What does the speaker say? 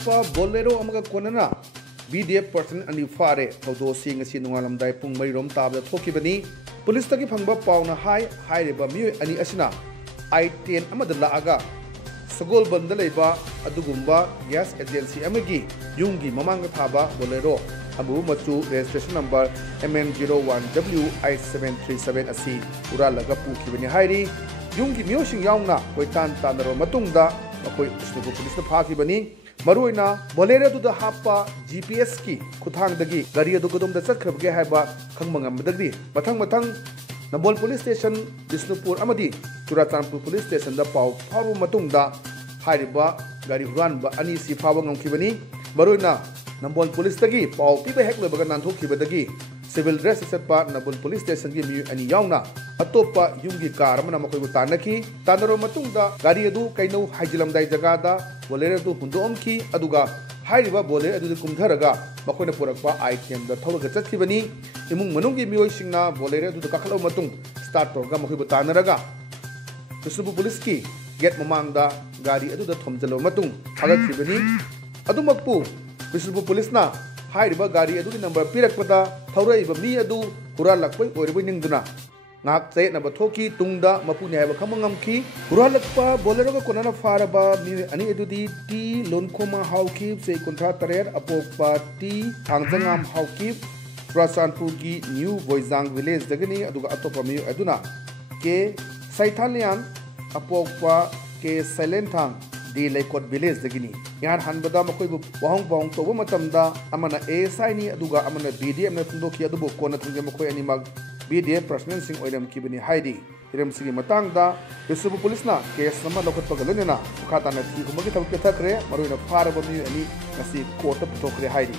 ꯂꯛꯄ ꯕꯣꯂꯦꯔꯣ ꯑꯃꯒ ꯀꯣꯟꯅꯅ BDF person ꯑꯅꯤ ꯐꯥꯔꯦ ꯊꯧꯗꯣꯛꯁꯤꯡ ꯑꯁꯤ ꯅꯣꯡꯉꯥꯜꯂꯝꯗꯥꯏ ꯄꯨꯡ 4 ꯇꯥꯕꯗ ꯊꯣꯛꯈꯤꯕꯅꯤ ꯄꯨꯂꯤꯁꯇꯒꯤ ꯐꯪꯕ ꯄꯥꯎꯅ ꯍꯥꯏꯔꯤꯕ ꯃꯤꯑꯣꯏ ꯑꯅꯤ ꯑꯁꯤꯅ I-10 ꯑꯃꯗ ꯂꯥꯛꯑꯒ ꯁꯒꯣꯜꯕꯟꯗ ꯂꯩꯕ ꯑꯗꯨꯒꯨꯝꯕ ꯒ꯭ꯌꯥꯁ ꯑꯦꯖꯦꯟꯁꯤ ꯑꯃꯒꯤ ꯌꯨꯝꯒꯤ ꯃꯃꯥꯡꯗ ꯊꯥꯕ ꯕꯣꯂꯦꯔꯣ ꯑꯃꯨꯕ ꯃꯆꯨ ꯔꯦꯖꯤꯁꯇ꯭ꯔꯦꯁꯟ ꯅꯝꯕꯔ MN01W8737 ꯑꯁꯤ ꯍꯨꯔꯥꯜꯂꯒ ꯄꯨꯈꯤꯕꯅꯤ ꯍꯥꯏꯔꯤ ꯌꯨꯝꯒꯤ ꯃꯤꯑꯣꯏꯁꯤꯡ ꯌꯥꯎꯅ ꯀꯣꯏꯇꯥꯟ ꯇꯥꯟꯅꯔꯕ ꯃꯇꯨꯡꯗ ꯃꯈꯣꯏ ꯕꯤꯁꯅꯨꯄꯨꯔ ꯄꯨꯂꯤꯁꯅ ꯐꯥꯈꯤꯕꯅꯤ ꯃꯔꯨꯑꯣꯏꯅ ꯕꯣꯂꯦꯔꯣ ꯑꯗꯨꯗ ꯍꯥꯞꯄ GPS ꯀꯤ ꯈꯨꯊꯥꯡꯗꯒꯤ ꯒꯥꯔꯤ ꯑꯗꯨ ꯀꯗꯣꯝꯗ ꯆꯠꯈ꯭ꯔꯕꯒꯦ ꯍꯥꯏꯕ ꯈꯪꯕ ꯉꯝꯕꯗꯒꯤ ꯃꯊꯪ ꯅꯝꯕꯣꯜ ꯄꯨꯂꯤꯁ ꯁ꯭ꯇꯦꯁꯟ ꯕꯤꯁꯅꯨꯄꯨꯔ ꯑꯃꯗꯤ ꯆꯨꯔꯥꯆꯥꯟꯄꯨꯔ ꯄꯨꯂꯤꯁ ꯁ꯭ꯇꯦꯁꯟꯗ ꯄꯥꯎ ꯐꯥꯎꯔꯕ ꯃꯇꯨꯡꯗ ꯍꯥꯏꯔꯤꯕ ꯒꯥꯔꯤ ꯍꯨꯔꯥꯟꯕ ꯑꯅꯤꯁꯤ ꯐꯥꯕ ꯉꯝꯈꯤꯕꯅꯤ ꯃꯔꯨꯑꯣꯏꯅ ꯅꯝꯕꯣꯜ ꯄꯨꯂꯤꯁꯇꯒꯤ ꯄꯥꯎ ꯄꯤꯕ ꯍꯦꯛ ꯂꯣꯏꯕꯒ ꯅꯥꯟꯊꯣꯛꯈꯤꯕꯗꯒꯤ सिविल ड्रेस चटपा नबुल पुलिस स्टेशन की मियू अनि यावना अतोप्पा युंगी कार अमना मखोयबु तानखी तानरो मतुंगदा गाड़ी अदु कैनो हाइजिलमदाई जगादा बोलेरो अदु हुंदोमखी अदुगा हाइरिबा बोलेरो अदु कुमधरगा मखोयना पुरकपा आइटेम दा थौरगा चटखिबनी इमुंग मनुंगी मियोयसिंगना बोलेरो अदु काखलो मतुंग स्टार्ट तोरगा मखोयबु तानरगा बिसनुपुर पुलिस की गेट ममांगदा गाड़ी अदु दा थोमजलो मतुंग हागखिबनी अदुमकपु बिसनुपुर पुलिसना हाइरिबा गाड़ी अदुगी नंबर पिरकपदा थौरइबा मी अदु हुरालकपै ओइरबै निंगदुना ngak che na bathoki tungda mapuni haiba khamangam-khi hural-lakpa bolero konana faraba mi ani edudi ti lonkhoma hauki se kontra tarer apokpa ti thangjangam hauki prasanpur gi new boizang village dagani aduga atopa mi aduna ke saithalian apokpa ke silenthang di lekot village dagini yar hanbada makoibu wahong toba matamda amana ASI ni aduga amana BDM na fundoki adubu kona thangje makoi ani mag BDF personal sing oiram kibani haidi iram sigi matangda Bishnupur police ना case number लखत पगलनेना खाता ना थी कुमगी थबके थकरे मरुना फारबा मी ani ngasi कोर्ट पुथोखरे हाidi